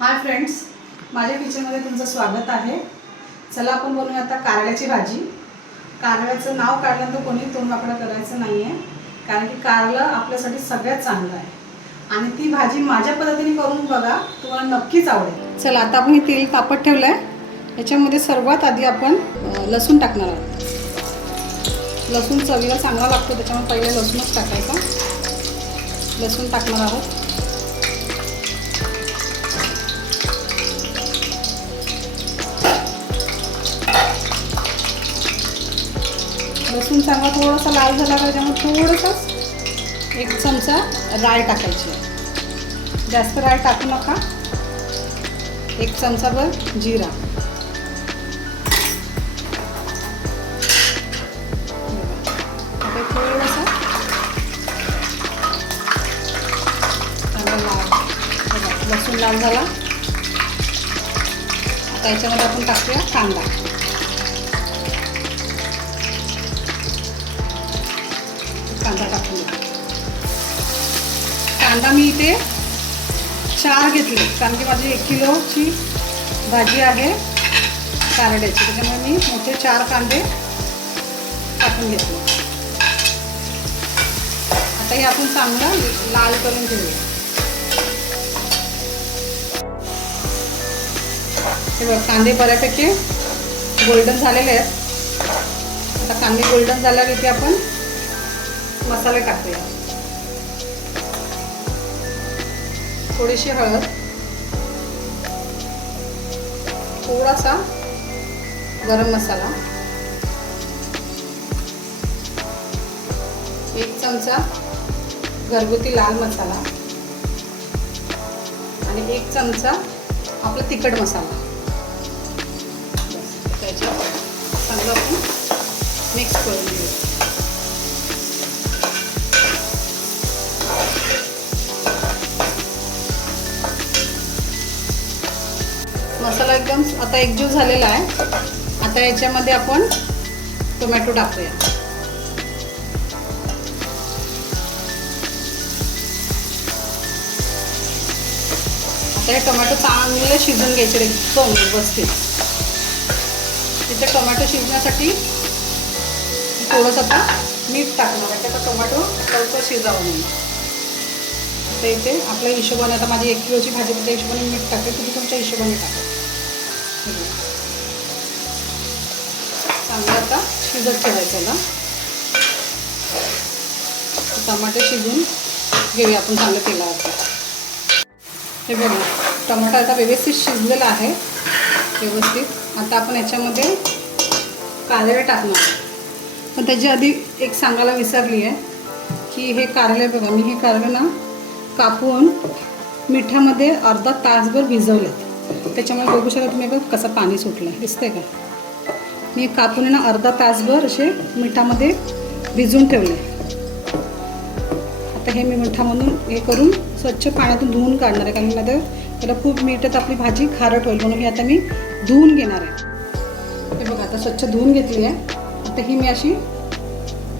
Hi friends, माझ्या किचनमध्ये तुमचं स्वागत आहे। चला आपण बनवूया आता कारल्याची भाजी। कारल्याचं नाव काढल्यानंतर कोणी तोंड वाकडं करायचं नाही आहे, कारण की कारलं आपल्यासाठी सगळ्यात चांगलं आहे आणि ती भाजी माझ्या पद्धतीने करून बघा, तुम्हाला नक्कीच आवडेल। चला आता आपण हे तेल तापत ठेवलं आहे। याच्यामध्ये सर्वात आधी आपण लसूण टाकणार आहोत। लसूण चवीला चांगला लागतो, त्याच्यामुळे पहिले लसूणच टाकायचा। लसूण टाकणार आहोत। लसूण चांगला थोडासा लाल झाला का त्यामुळे थोडंसं एक चमचा राय टाकायची। जास्त राय टाकू नका। एक चमचाभर जिरा, आता थोडंसं चांगला लाल, लसूण लाल झाला। आता याच्यामध्ये आपण टाकूया कांदा। कांदा टाकून कांदा मी इथे 4 घेतले, कारण की माझी 1 किलोची भाजी आहे कारल्याची, त्याच्यामुळे मी मोठे 4 कांदे टाकून घेतले। आता हे आपण चांगलं लाल करून घेऊया। हे बघ, कांदे बऱ्यापैकी गोल्डन झालेले आहेत। आता कांदे गोल्डन झाल्यावर इथे आपण मसाले टाकूया। थोडीशी हळद, थोडासा गरम मसाला, 1 चमचा घरगुती लाल मसाला आणि 1 चमचा आपला तिखट मसाला। त्याच्यात चांगलं आपण मिक्स करून घेऊया। मसाला एकदम आता एकजीव झालेला आहे। आता याच्यामध्ये आपण टोमॅटो टाकूया। आता हे टोमॅटो चांगले शिजून घ्यायचे एकदम व्यवस्थित। तिथे टोमॅटो शिजण्यासाठी थोडंसं आता मीठ टाकणार आहे, आता टोमॅटो लवकर शिजावं म्हणून। आता इथे आपल्या हिशोबाने, आता माझी 1 किलोची भाजी, त्या हिशोबाने मीठ टाकते, तुम्ही तुमच्या हिशोबाने टाका। चांगलं आता शिजत ठेवायचं ना। टमाटे शिजून घेऊया आपण चांगलं तेलावरती। हे बघा, टमाटा आता व्यवस्थित शिजलेला आहे व्यवस्थित। आता आपण याच्यामध्ये कारले टाकणार, पण त्याच्या आधी एक सांगायला विसरली आहे की हे कारले बघा, मी हे कारले ना कापून मिठामध्ये अर्धा तासभर भिजवलेत। त्याच्यामुळे बघू शकता तुम्ही बघ कसं पाणी सुटलं, दिसतंय का? मी कापून ना अर्धा तासभर असे मिठामध्ये भिजवून ठेवले। आता हे मी मिठामधून हे करून स्वच्छ पाण्यातून धुवून काढणार आहे, कारण मध्ये त्याला खूप मीठ आहे, आपली भाजी खारट होईल म्हणून हे आता मी धुवून घेणार आहे। हे बघा, आता स्वच्छ धुवून घेतली आहे। आता ही मी अशी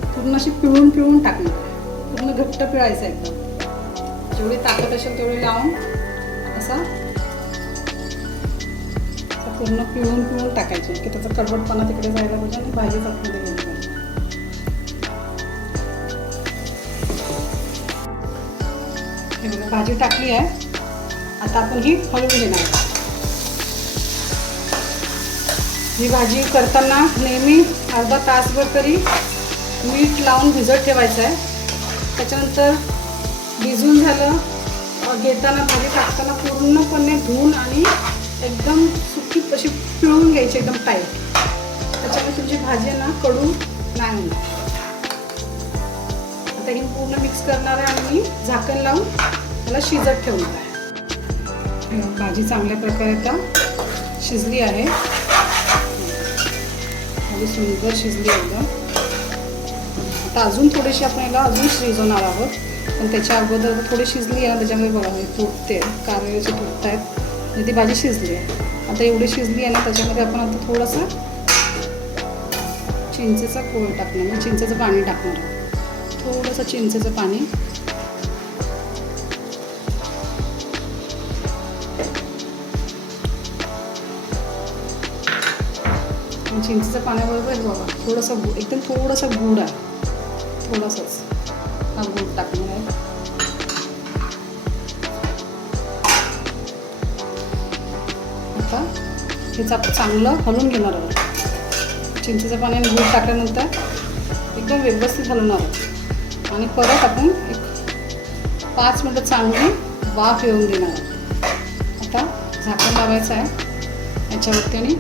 पूर्ण अशी पिळून टाकणार आहे। पूर्ण घट्ट पिळायचं एकदम, जेवढी ताकद असेल तेवढी लावून असा पूर्ण पिळून टाकायची, की त्याचा कडवटपणा तिकडे जायला पाहिजे आणि भाजी आतमध्ये गेली पाहिजे। हे बघा, भाजी टाकली आहे। आता आपण ही हलवून घेणार आहे। ही भाजी करताना नेहमी अर्धा तासभर तरी मीठ लावून भिजत ठेवायचं आहे। त्याच्यानंतर भिजून झालं, घेताना भाजी टाकताना पूर्णपणे धुवून आणि एकदम सुकी अशी पिळून घ्यायची, एकदम टाईट। त्याच्यामुळे तुमची भाजी ना कडू नाही होणार। आता ही पूर्ण मिक्स करणार आहे आणि मी झाकण लावून त्याला शिजत ठेवणार आहे। भाजी चांगल्या प्रकारे आता शिजली आहे, भाजी सुंदर शिजली एकदम। आता अजून थोडीशी आपण याला अजून शिजवणार आहोत, पण त्याच्या अगोदर थोडी शिजली आहे ना, त्याच्यामुळे बघा हे तुटते, कारल्याचे तुटत आहेत, आणि ती भाजी शिजली आहे। आता एवढी शिजली आहे ना, त्याच्यामध्ये आपण आता थोडंसं चिंचेचा कोळ टाकणार, म्हणजे चिंचेचं पाणी टाकणार, थोडंसं चिंचेचं पाणी। चिंचेच्या पाण्याबरोबर बघा थोडंसं गूळ, एकदम थोडंसं गूळ आहे, थोडंसंच हा गूळ टाकणार आहे. आता हेच आपण चांगलं हलवून घेणार आहोत. चिंचेच्या पाण्याने गूळ टाकल्यानंतर एकदम व्यवस्थित हलवणार आहोत आणि परत आपण एक 5 मिनटं चांगली वाफ येऊन देणार आहोत. आता झाकण लावायचं आहे याच्यावरती आणि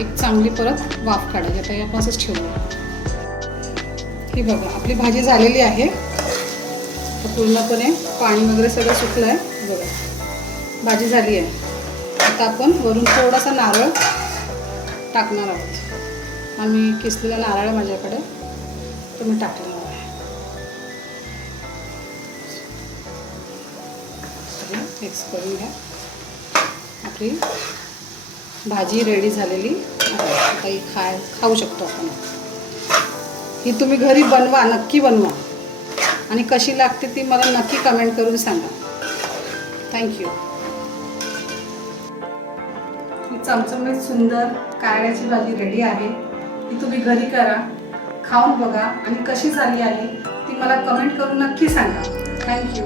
एक चांगली परत वाफ काढायची. आता आपण असंच ठेवूया. ही बघा आपली भाजी झालेली आहे. पूर्णपणे पाणी वगैरे सगळं सुकलं आहे. बघा भाजी झाली आहे. आता आपण वरून थोडासा नारळ टाकणार आहोत. आम्ही किसलेला नारळ माझ्याकडे तो मी टाकलेला आहे. मिक्स करून घ्या. आपली भाजी रेडी झालेली आहे. आता ही खाऊ शकतो आपण. ही तुम्ही घरी बनवा, नक्की बनवा आणि कशी लागते ती मला नक्की कमेंट करून सांगा. थँक्यू. ही चमचमीत सुंदर कारल्याची भाजी रेडी आहे. ती तुम्ही घरी करा, खाऊन बघा आणि कशी झाली आहे ती मला कमेंट करून नक्की सांगा. थँक्यू.